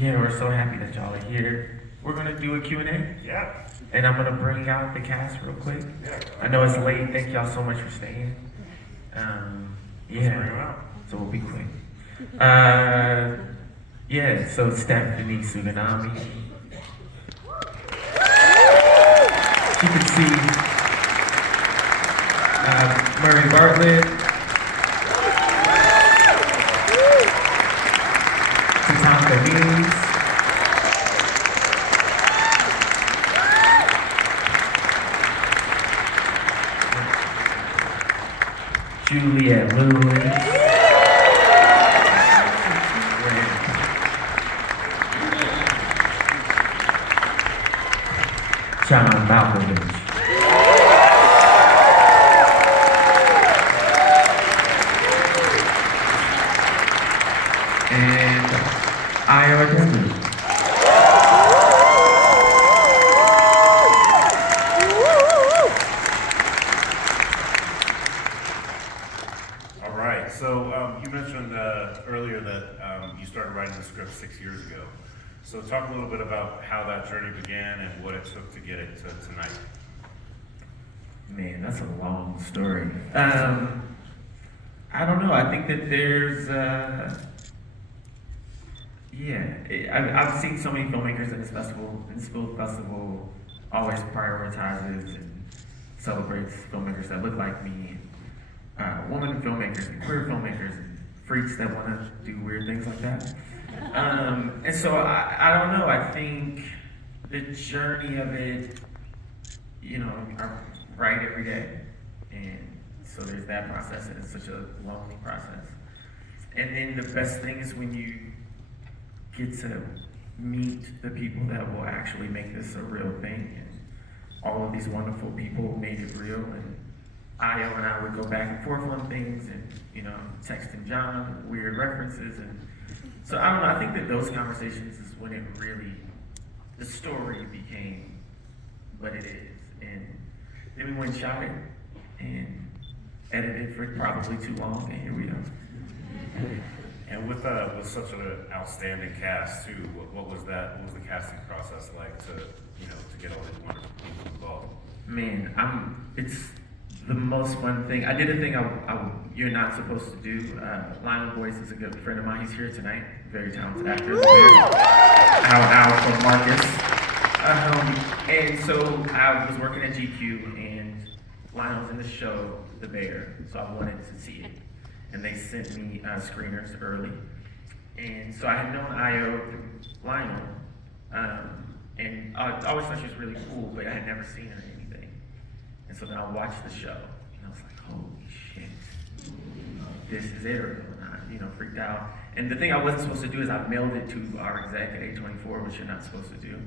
Yeah, we're so happy that y'all are here. We're gonna do a Q&A. Yeah. And I'm gonna bring out the cast real quick. Yeah. I know it's late. Thank y'all so much for staying. Bring 'em out. So we'll be quick. Yeah. So Stephanie Suganami. You can see Murray Bartlett. Tatanka. Juliette. John Malkovich. And Ayo Edebiri. All right. So you mentioned earlier that you started writing the script 6 years ago. So talk a little bit about how that journey began and what it took to get it to tonight. Man, that's a long story. I don't know. I think that there's, I've seen so many filmmakers in this festival. This film festival always prioritizes and celebrates filmmakers that look like me, women filmmakers and queer filmmakers and freaks that want to do weird things like that. And so I don't know. I think the journey of it, I write every day, and so there's that process, and it's such a lonely process. And then the best thing is when you get to meet the people that will actually make this a real thing, and all of these wonderful people made it real. And Ayo and I would go back and forth on things, and texting John weird references, and so I don't know. I think that those conversations is when it really, the story became what it is. And then we went and shot it and edited for probably too long, and here we are. And with such an outstanding cast too, what was that? What was the casting process like to get all these wonderful people involved? Man, it's the most fun thing. I did a thing you're not supposed to do. Lionel Boyce is a good friend of mine. He's here tonight. Very talented actor. Out from Marcus. And so I was working at GQ, and Lionel's in the show, The Bear. So I wanted to see it, and they sent me screeners early. And so I had known Ayo through Lionel, and I always thought she was really cool, but I had never seen her in anything. And so then I watched the show, and I was like, holy shit, this is it. And I, freaked out. And the thing I wasn't supposed to do is I mailed it to our exec at A24, which you're not supposed to do.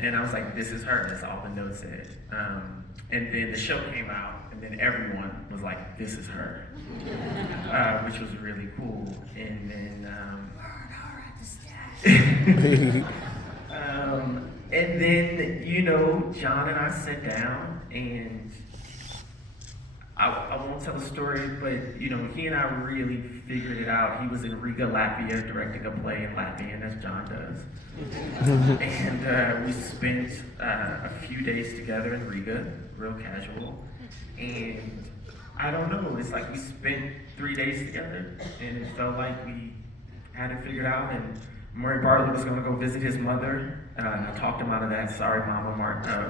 And I was like, this is her. That's all the notes said. And then the show came out, and then everyone was like, this is her, which was really cool. And then, and then, John and I sat down, and I won't tell the story, but he and I really figured it out. He was in Riga, Latvia, directing a play in Latvian, as John does. And we spent a few days together in Riga, real casual. And I don't know, it's like we spent 3 days together, and it felt like we had it figured out. And Murray Bartlett was going to go visit his mother, and I talked him out of that. Sorry, Mama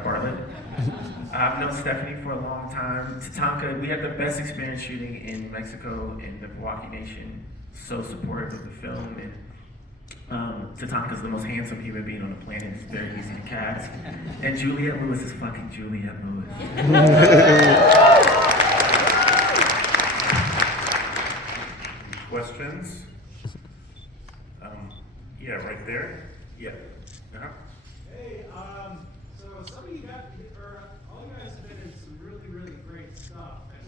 Bartlett. I've known Stephanie for a long time. Tatanka, we had the best experience shooting in Mexico, in the Pewaukee Nation. So supportive of the film, and Tatanka's the most handsome human being on the planet. It's very easy to cast. And Juliette Lewis is fucking Juliette Lewis. Questions? Yeah, right there. Yeah. Uh-huh. Hey, so some of you all you guys have been in some really, really great stuff, and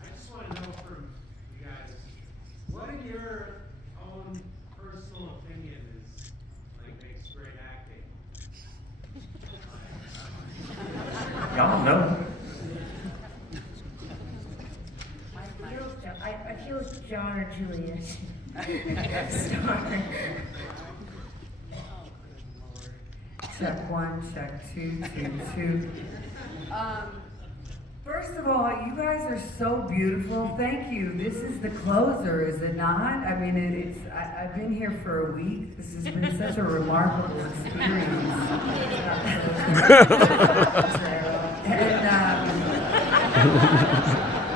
I just want to know from you guys, what in your own personal opinion makes great acting? Y'all know. I feel John or Juliette. Sorry. Check one, check two, two. First of all, you guys are so beautiful. Thank you. This is the closer, is it not? I mean, I've been here for a week. This has been such a remarkable experience. And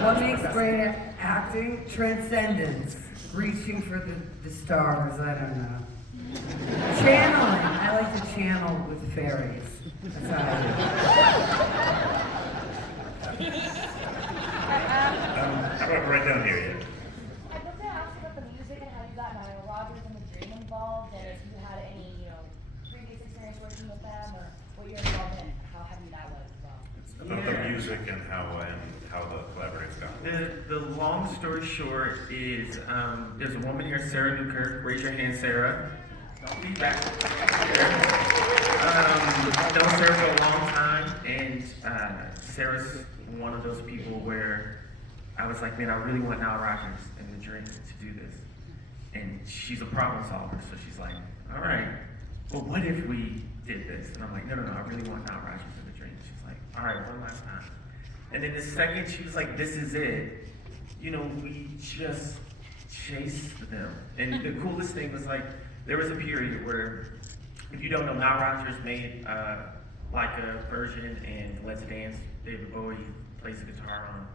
what makes great acting? Transcendence. Reaching for the stars, I don't know. Channeling. I like to channel with fairies. That's how I do. How about right down here? Yeah. I'd love to ask about the music and how you got Nile Rodgers and the Dream involved, and if you had any, previous experience working with them, or what your involvement, how heavy that was as well. About the music and how the collaborators got. The long story short is there's a woman here, Sarah Newkirk. Raise your hand, Sarah. Don't be back. Known Sarah for a long time, and Sarah's one of those people where I was like, man, I really want Nile Rodgers and the Dream to do this. And she's a problem solver, so she's like, all right, well, what if we did this? And I'm like, no, I really want Nile Rodgers and the Dream. She's like, all right, one last time. And then the second she was like, this is it, we just chased them. And the coolest thing was like, there was a period where, if you don't know, Nile Rodgers made like a version and Let's Dance. David Bowie plays the guitar on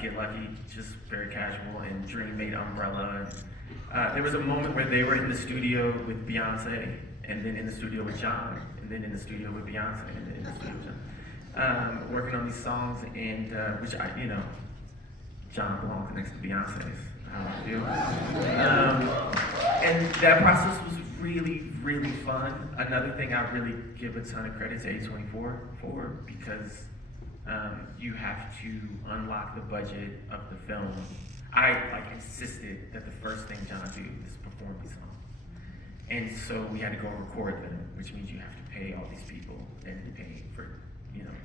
Get Lucky, just very casual, and Dream made Umbrella. And, there was a moment where they were in the studio with Beyonce, and then in the studio with John, and then in the studio with Beyonce, and then in the studio with John. Working on these songs, and which John belongs next to Beyonce's. How I feel. And that process was really, really fun. Another thing I really give a ton of credit to A24 for, because you have to unlock the budget of the film. I insisted that the first thing John do is perform these songs. And so we had to go record them, which means you have to pay all these people and pay for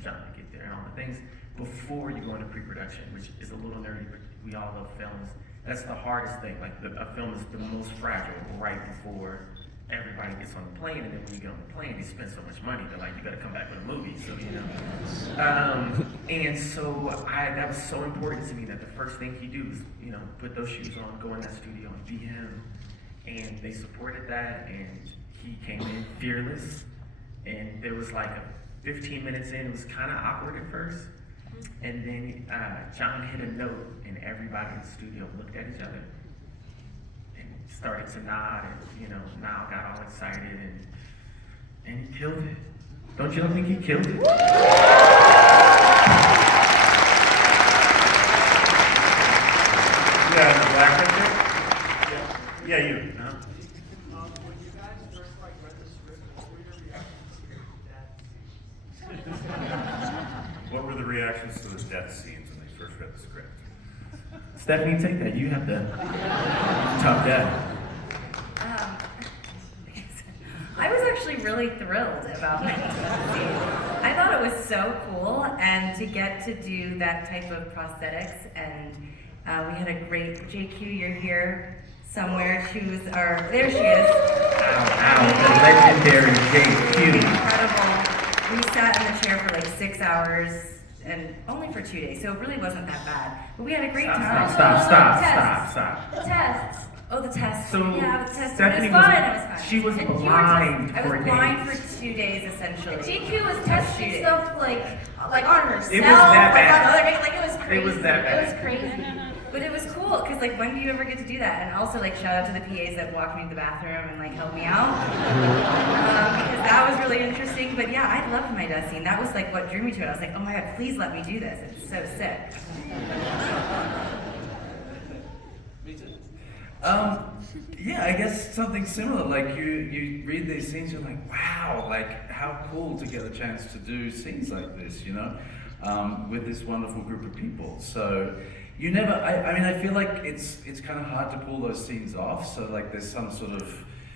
John to get there and all the things before you go into pre-production, which is a little nerdy, but we all love films. That's the hardest thing. Like a film is the most fragile right before everybody gets on the plane, and then when you get on the plane, they spend so much money. They're like, you gotta come back with a movie, so and so that was so important to me that the first thing he do is, put those shoes on, go in that studio and be him. And they supported that, and he came in fearless. And there was like 15 minutes in, it was kind of awkward at first. And then John hit a note, and everybody in the studio looked at each other and started to nod, and Niall got all excited, and he killed it. Don't y'all think he killed it? Yeah, the black picture? Yeah, you. When you guys first read the script, what were your reactions to the death? What were the reactions to the death scenes when they first read the script? Stephanie, take that. You have the tough death. I was actually really thrilled about my scene. I thought it was so cool, and to get to do that type of prosthetics, and we had a great JQ. You're here somewhere. There she is. Ow, the legendary JQ. Incredible. We sat in the chair for like 6 hours, and only for 2 days, so it really wasn't that bad. But we had a great time. Stop. The tests. Oh, the tests. So yeah, the tests. Stephanie it was fine. she was And you were blind I for was blind days. for 2 days, essentially. GQ was testing shooting. stuff like on herself, It was that bad. on other people, it was crazy. It was that bad. It was crazy. But it was cool, because when do you ever get to do that? And also shout out to the PAs that walked me to the bathroom and helped me out. Because that was really interesting. But yeah, I loved my death scene. That was what drew me to it. I was like, oh my God, please let me do this. It's so sick. Yeah, I guess something similar. You read these scenes, you're like, wow, how cool to get a chance to do scenes like this, with this wonderful group of people. So you never, I feel like it's kind of hard to pull those scenes off. So there's some sort of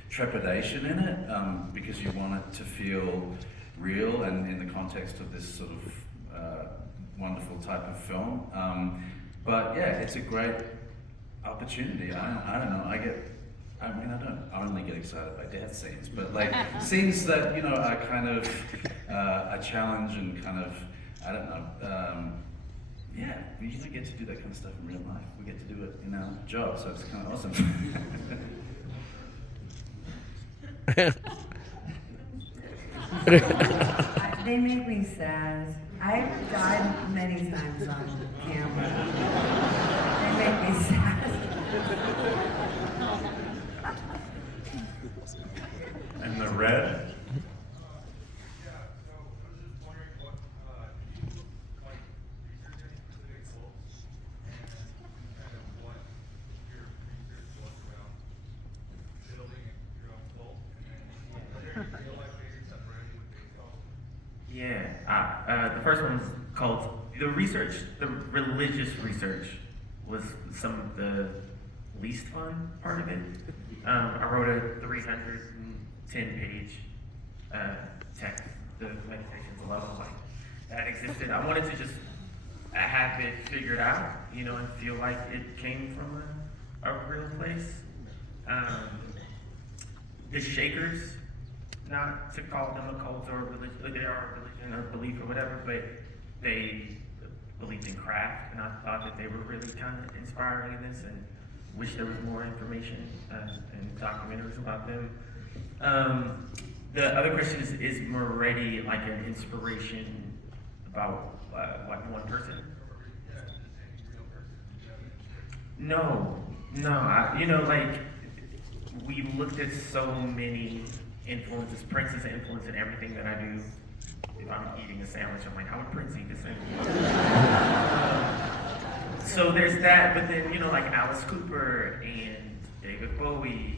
trepidation in it, because you want it to feel real and in the context of this sort of wonderful type of film. But yeah, it's a great opportunity. I don't know. I get I mean, I don't only get excited by death scenes, but like scenes that, you know, are kind of a challenge and kind of, I don't know, yeah, we usually get to do that kind of stuff in real life. We get to do it in our job, so it's kind of awesome. They make me sad. I've died many times on camera. They make me sad. And the red? Yeah, the first one was called, the religious research was some of the least fun part of it. I wrote a 310-page text, the Meditations of Love, like, that existed. I wanted to just have it figured out, you know, and feel like it came from a real place. The Shakers, not to call them a cult or a religion, they are a religion or belief or whatever, but they believed in craft, and I thought that they were really kind of inspiring in this, and wish there was more information and documentaries about them. The other question is Moretti like an inspiration about like one person? No, you know, like, we looked at so many influences. Prince is an influence in everything that I do. If I'm eating a sandwich, I'm like, how would Prince eat this sandwich? So there's that, but then, you know, like Alice Cooper and David Bowie,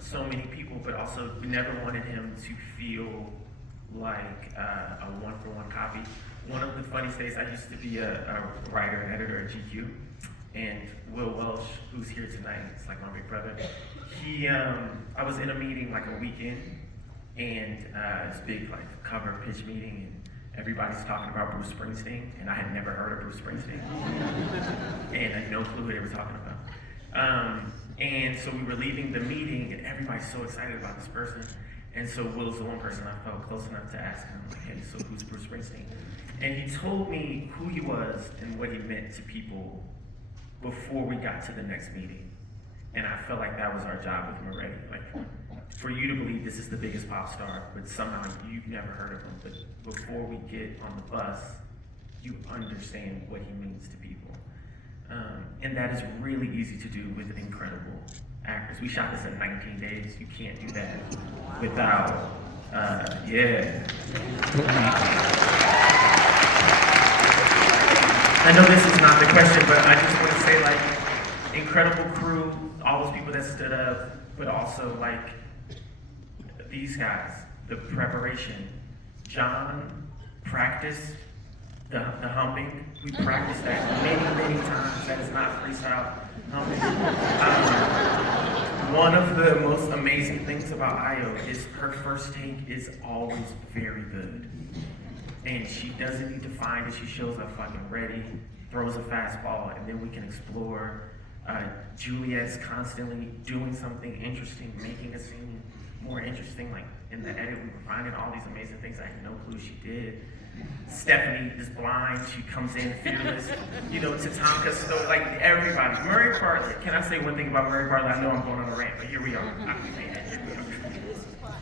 so many people, but also we never wanted him to feel like a one-for-one copy. One of the funniest days, I used to be a writer and editor at GQ, and Will Welsh, who's here tonight, it's like my big brother, I was in a meeting like a weekend, and this big like cover pitch meeting, and everybody's talking about Bruce Springsteen, and I had never heard of Bruce Springsteen, and I had no clue what they were talking about. And so we were leaving the meeting, and everybody's so excited about this person, and so Will's the one person I felt close enough to ask him, like, hey, so who's Bruce Springsteen? And he told me who he was and what he meant to people before we got to the next meeting. And I felt like that was our job with Moretti. Like, for you to believe this is the biggest pop star, but somehow you've never heard of him, but before we get on the bus, you understand what he means to people. And that is really easy to do with incredible actors. We shot this in 19 days. You can't do that without, yeah. I know this is not the question, but I just want to say, like, incredible crew, all those people that stood up, but also, like, these guys, the preparation. John practiced the humping. We practiced that many times. That is not freestyle humping. One of the most amazing things about Ayo is her first take is always very good. And she doesn't need to find it. She shows up fucking ready, throws a fastball, and then we can explore. Juliette's constantly doing something interesting, making a scene more interesting. Like in the edit, we were finding all these amazing things I had no clue she did. Stephanie is blind. She comes in fearless. You know, Tatanka, so like everybody. Murray Bartlett. Can I say one thing about Murray Bartlett? I know I'm going on a rant, but here we are.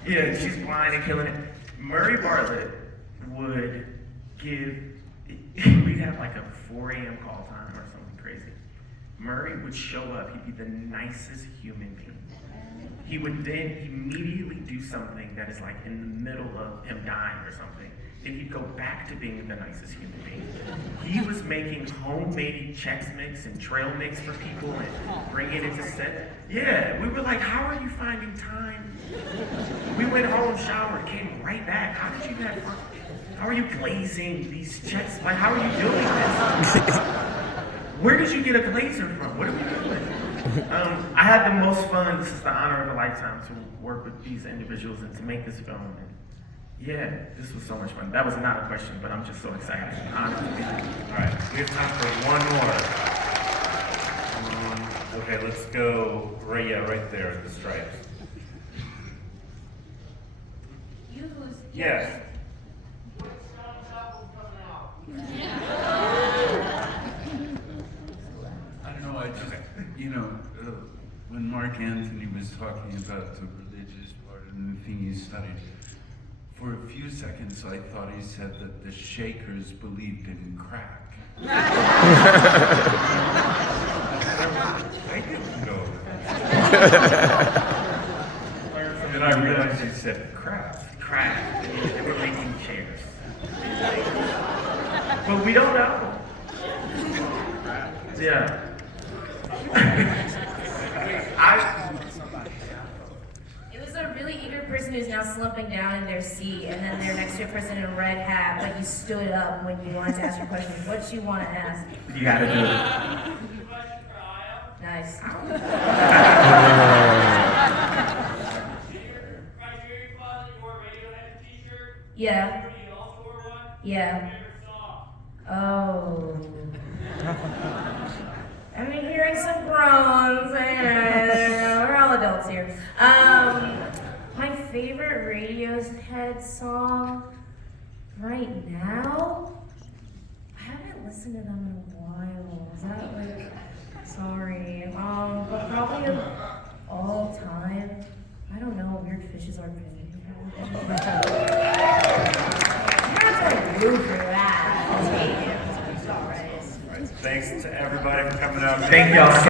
Yeah, she's blind and killing it. Murray Bartlett would give, we'd have like a 4 a.m. call time or something crazy. Murray would show up, he'd be the nicest human being. He would then immediately do something that is like in the middle of him dying or something. Then he'd go back to being the nicest human being. He was making homemade Chex Mix and trail mix for people and bringing it to set. Yeah, we were like, how are you finding time? We went home, showered, came right back. How did you have fun? How are you glazing these Chex? Like, how are you doing this? Where did you get a glazer from? What are we doing? I had the most fun. This is the honor of a lifetime to work with these individuals and to make this film. And yeah, this was so much fun. That was not a question, but I'm just so excited. I'm honored to be here. All right, we have time for one more. Okay, let's go right there, the stripes. Yes. I don't know, when Mark Anthony was talking about the religious part and the thing he studied, for a few seconds I thought he said that the Shakers believed in crack. I didn't know. And I realized you said craft. They were making chairs. But we don't know. Yeah. It was a really eager person who's now slumping down in their seat, and then they're next to a person in a red hat, like you stood up when you wanted to ask your question. What you want to ask? You gotta do it. Nice. Yeah. Yeah. Oh. I mean, hearing some groans. We're all adults here. My favorite Radiohead song right now? I haven't listened to them in a while. Is that like, sorry. But probably of all time. I don't know. Weird Fishes Are Busy. You have to do for that. I'll take it. It's all right. Thanks to everybody for coming out. Thank y'all so